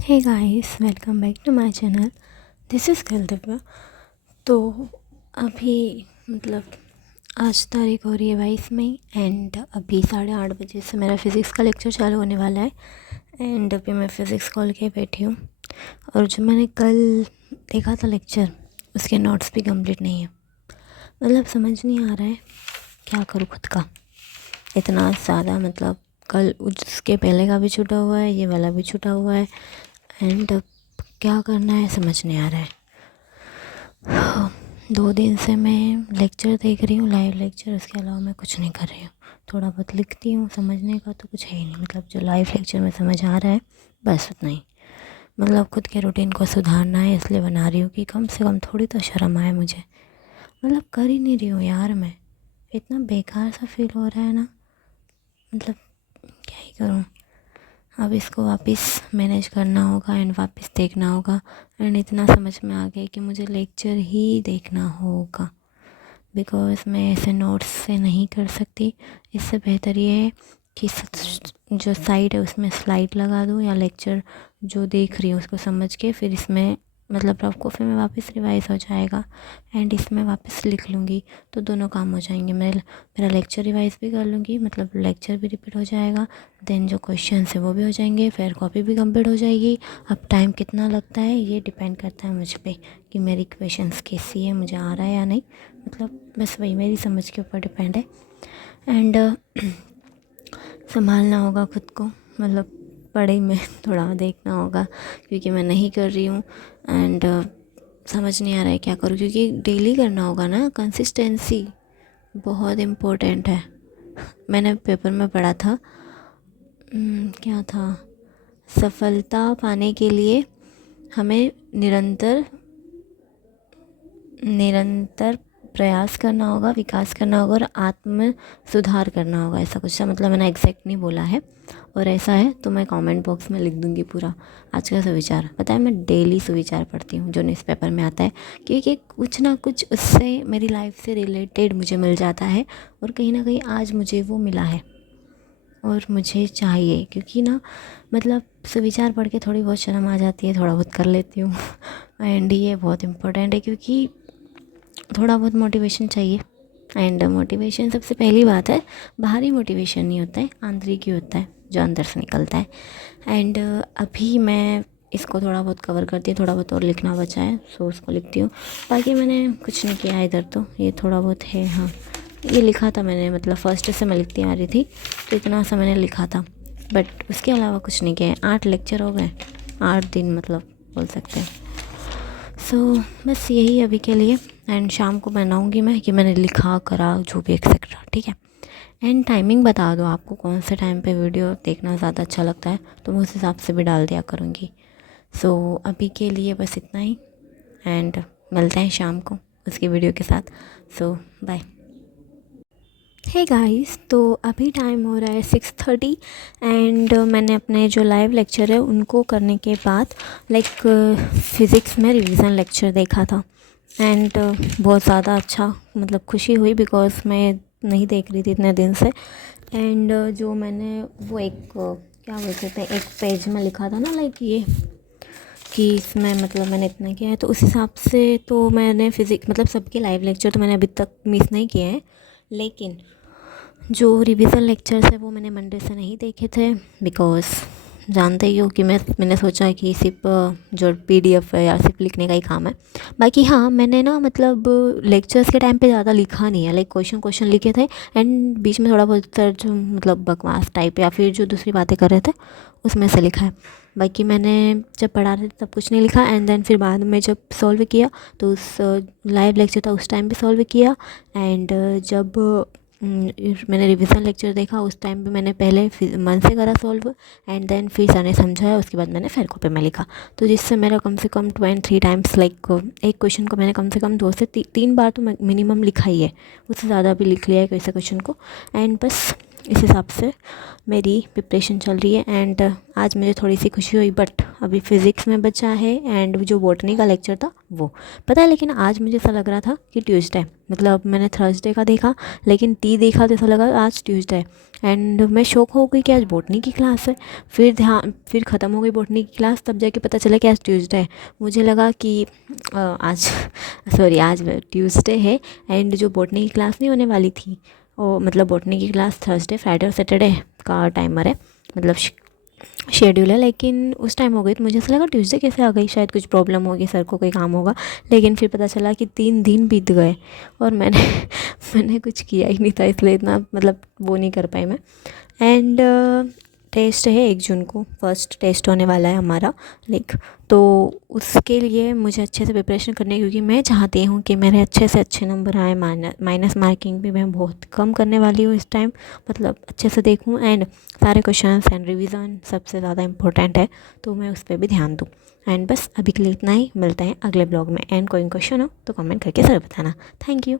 Hey guys, welcome back to my channel. This is Kaldivya. तो अभी मतलब आज तारीख हो रही है 22 मई एंड अभी 8:30 बजे से मेरा फ़िज़िक्स का लेक्चर चालू होने वाला है। एंड अभी मैं फ़िज़िक्स खोल के बैठी हूँ और जो मैंने कल देखा था लेक्चर, उसके नोट्स भी कंप्लीट नहीं है। मतलब समझ नहीं आ रहा है क्या करूँ खुद का। इतना ज़्यादा मतलब कल उसके पहले का भी छूटा हुआ है, ये वाला भी छूटा हुआ है एंड अब क्या करना है समझ नहीं आ रहा है। 2 दिन से मैं लेक्चर देख रही हूँ, लाइव लेक्चर, उसके अलावा मैं कुछ नहीं कर रही हूँ। थोड़ा बहुत लिखती हूँ, समझने का तो कुछ है ही नहीं। मतलब जो लाइव लेक्चर में समझ आ रहा है बस उतना ही। मतलब खुद के रूटीन को सुधारना है, इसलिए बना रही हूँ कि कम से कम थोड़ी तो शर्म आए मुझे। मतलब कर ही नहीं रही हूँ यार, मैं इतना बेकार सा फील हो रहा है ना। मतलब क्या ही करूँ। अब इसको वापस मैनेज करना होगा एंड वापस देखना होगा। एंड इतना समझ में आ गया कि मुझे लेक्चर ही देखना होगा, बिकॉज़ मैं ऐसे नोट्स से नहीं कर सकती। इससे बेहतर ये है कि जो साइड है उसमें स्लाइड लगा दूँ या लेक्चर जो देख रही हूँ उसको समझ के फिर इसमें मतलब रफ कॉपी में वापस रिवाइज हो जाएगा एंड इसमें वापस लिख लूँगी, तो दोनों काम हो जाएंगे। मेरा लेक्चर रिवाइज भी कर लूँगी, मतलब लेक्चर भी रिपीट हो जाएगा, देन जो क्वेश्चन है वो भी हो जाएंगे, फिर कॉपी भी कंप्लीट हो जाएगी। अब टाइम कितना लगता है ये डिपेंड करता है मुझ पे कि मेरी क्वेश्चंस कैसी है, मुझे आ रहा है या नहीं। मतलब बस वही मेरी समझ के ऊपर डिपेंड है। एंड संभालना होगा खुद को, मतलब पढ़ाई में थोड़ा देखना होगा क्योंकि मैं नहीं कर रही हूँ। एंड समझ नहीं आ रहा है क्या करूँ, क्योंकि डेली करना होगा ना। कंसिस्टेंसी बहुत इम्पोर्टेंट है। मैंने पेपर में पढ़ा था, क्या था, सफलता पाने के लिए हमें निरंतर निरंतर प्रयास करना होगा, विकास करना होगा और आत्म सुधार करना होगा, ऐसा कुछ था। मतलब मैंने एग्जैक्ट नहीं बोला है, और ऐसा है तो मैं कमेंट बॉक्स में लिख दूँगी पूरा आज का सुविचार। पता है मैं डेली सुविचार पढ़ती हूँ जो न्यूज़पेपर में आता है, क्योंकि कुछ ना कुछ उससे मेरी लाइफ से रिलेटेड मुझे मिल जाता है और कहीं ना कहीं आज मुझे वो मिला है और मुझे चाहिए। क्योंकि ना मतलब सुविचार पढ़ के थोड़ी बहुत शर्म आ जाती है, थोड़ा बहुत कर लेती हूँ एंड ये बहुत इम्पोर्टेंट है क्योंकि थोड़ा बहुत मोटिवेशन चाहिए। एंड मोटिवेशन सबसे पहली बात है, बाहरी मोटिवेशन नहीं होता है, आंतरिक ही होता है जो अंदर से निकलता है। एंड अभी मैं इसको थोड़ा बहुत कवर करती हूँ, थोड़ा बहुत और लिखना बचा है सो उसको लिखती हूँ। बाकी मैंने कुछ नहीं किया इधर, तो ये थोड़ा बहुत है। हाँ, ये लिखा था मैंने, मतलब फर्स्ट से मैं लिखती आ रही थी तो इतना सा मैंने लिखा था, बट उसके अलावा कुछ नहीं किया है। 8 लेक्चर हो गए, 8 दिन मतलब बोल सकते हैं। सो बस यही अभी के लिए। एंड शाम को बनाऊँगी मैं कि मैंने लिखा करा जो भी एक्सेट्रा, ठीक है। एंड टाइमिंग बता दो आपको कौन से टाइम पे वीडियो देखना ज़्यादा अच्छा लगता है, तो मैं उस हिसाब से भी डाल दिया करूँगी। सो अभी के लिए बस इतना ही एंड मिलते हैं शाम को उसकी वीडियो के साथ। सो बाय। हे गाइस, तो अभी टाइम हो रहा है 6:30 एंड मैंने अपने जो लाइव लेक्चर है उनको करने के बाद लाइक फ़िज़िक्स में रिवीजन लेक्चर देखा था। एंड बहुत ज़्यादा अच्छा मतलब खुशी हुई, बिकॉज़ मैं नहीं देख रही थी इतने दिन से। एंड जो मैंने वो एक क्या बोल सकते हैं, एक पेज में लिखा था ना लाइक ये कि इसमें मतलब मैंने इतना किया है, तो उस हिसाब से तो मैंने फ़िज़िक्स मतलब सबके लाइव लेक्चर तो मैंने अभी तक मिस नहीं किए हैं, लेकिन जो रिवीजन लेक्चर्स है वो मैंने मंडे से नहीं देखे थे, बिकॉज़ जानते ही हो कि मैंने सोचा है कि सिर्फ जो पीडीएफ है या सिर्फ लिखने का ही काम है। बाकी हाँ, मैंने ना मतलब लेक्चर्स के टाइम पे ज़्यादा लिखा नहीं है, लाइक क्वेश्चन लिखे थे एंड बीच में थोड़ा बहुत सर जो मतलब बकवास टाइप या फिर जो दूसरी बातें कर रहे थे उसमें से लिखा है। बाकी मैंने जब पढ़ा रहे थे तब कुछ नहीं लिखा एंड देन फिर बाद में जब सॉल्व किया तो उस लाइव लेक्चर था उस टाइम भी सॉल्व किया। एंड जब मैंने रिवीजन लेक्चर देखा उस टाइम पे मैंने पहले मन से करा सॉल्व एंड देन फिर सर ने समझाया, उसके बाद मैंने फिर कॉपी में लिखा। तो जिससे मेरा कम से कम 23 टाइम्स लाइक एक क्वेश्चन को मैंने कम से कम 2 से 3 बार तो मिनिमम लिखा ही है, उससे ज़्यादा भी लिख लिया है कैसे क्वेश्चन को। एंड बस इस हिसाब से मेरी प्रिपरेशन चल रही है एंड आज मुझे थोड़ी सी खुशी हुई, बट अभी फिज़िक्स में बचा है एंड जो बॉटनी का लेक्चर था वो पता है। लेकिन आज मुझे ऐसा लग रहा था कि ट्यूसडे, मतलब मैंने थर्सडे का देखा लेकिन देखा तो ऐसा लगा आज ट्यूसडे है। एंड मैं शॉक हो गई कि आज बॉटनी की क्लास है। फिर ख़त्म हो गई बॉटनी की क्लास, तब जाके पता चला कि आज ट्यूसडे है। मुझे लगा कि आज आज ट्यूसडे है एंड जो बॉटनी की क्लास नहीं होने वाली थी वो, मतलब बॉटनी की क्लास थर्सडे फ्राइडे और सैटरडे का टाइमर है, मतलब शेड्यूल है। लेकिन उस टाइम हो गई तो मुझे ऐसा लगा ट्यूसडे कैसे आ गई, शायद कुछ प्रॉब्लम होगी, सर को कोई काम होगा। लेकिन फिर पता चला कि 3 दिन बीत गए और मैंने मैंने कुछ किया ही नहीं था, इसलिए इतना मतलब वो नहीं कर पाई मैं। एंड टेस्ट है 1 जून को, फर्स्ट टेस्ट होने वाला है हमारा तो उसके लिए मुझे अच्छे से प्रिपरेशन करनी है, क्योंकि मैं चाहती हूँ कि मेरे अच्छे से अच्छे नंबर आए। माइनस मार्किंग भी मैं बहुत कम करने वाली हूँ इस टाइम, मतलब अच्छे से देखूँ एंड सारे क्वेश्चंस एंड रिवीजन सबसे ज़्यादा इंपॉर्टेंट है, तो मैं उस पर भी ध्यान दूँ। एंड बस अभी के लिए इतना ही, मिलते हैं अगले ब्लॉग में। एंड कोई क्वेश्चन हो तो कमेंट करके ज़रूर बताना। Thank you.